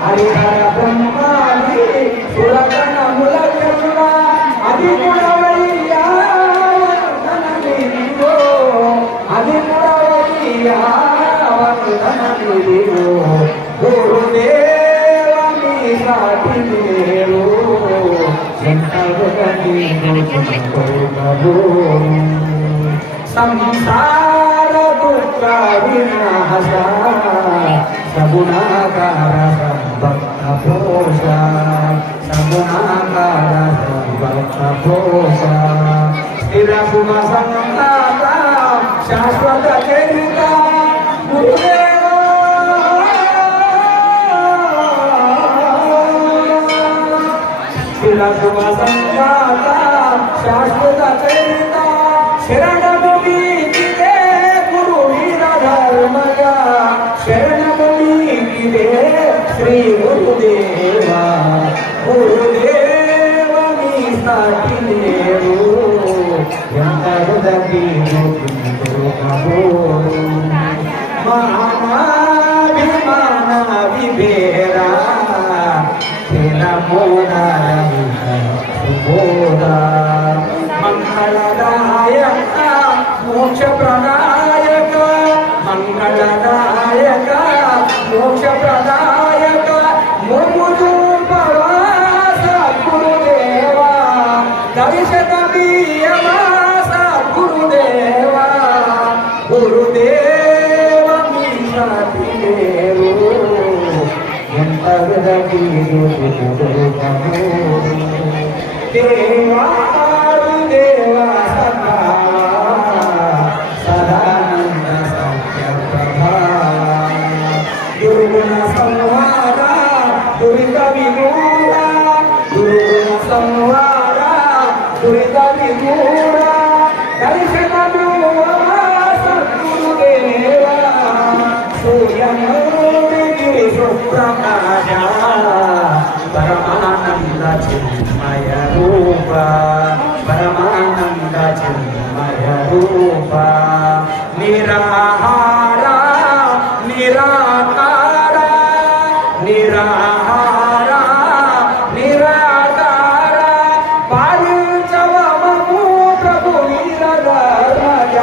హరిహర బ్రహ్మాది సురగణముల అది గుణవయ్యా వందనమిదిగో అది గుణవయ్యా వందనమిదిగో గురుదేవ మీ సాటి లేరు సంసార దుఃఖ వినాశ సగుణాకార భక్త పోష సగుణాకార భక్త పోష స్థిర శుభ సంతాత శాశ్వత చరిత గురుదేవ స్థిర శుభ సంతాత శాశ్వత చరిత శరణము మీకిదే గురు వీర ధర్మజ శరణము మీకిదే శ్రీ గురుదేవ గురుదేవ మీ సాటి లేరు ఎంత హృదయ మానాభిమాన విభేరా సుబోధ మంగళదాయక మోక్ష ప్రదాయక మంగళదాయక మోక్ష ప్రదాయక ముముజూపవా సద్గురుదేవా దర్శనమీయమా సద్గురుదేవా గురుదేవ మీ సాటి లేరు ఎంత హృదయ దేవాడు దేవా సదా సదానంద సత్యప్రభా దుర్గుణ సంహార దురిత విదూర దుర్గుణ సంహార దురిత విదూర దర్శనము సద్గురుదేవా సూర్యమూర్తి సుప్రకాశ పరమానంద చిన్మయ రూప పరమానంద చిన్మయ రూప నిరాహార నిరాకార నిరాహార నిరాకార పాలించవము ప్రభు వీర ధర్మజ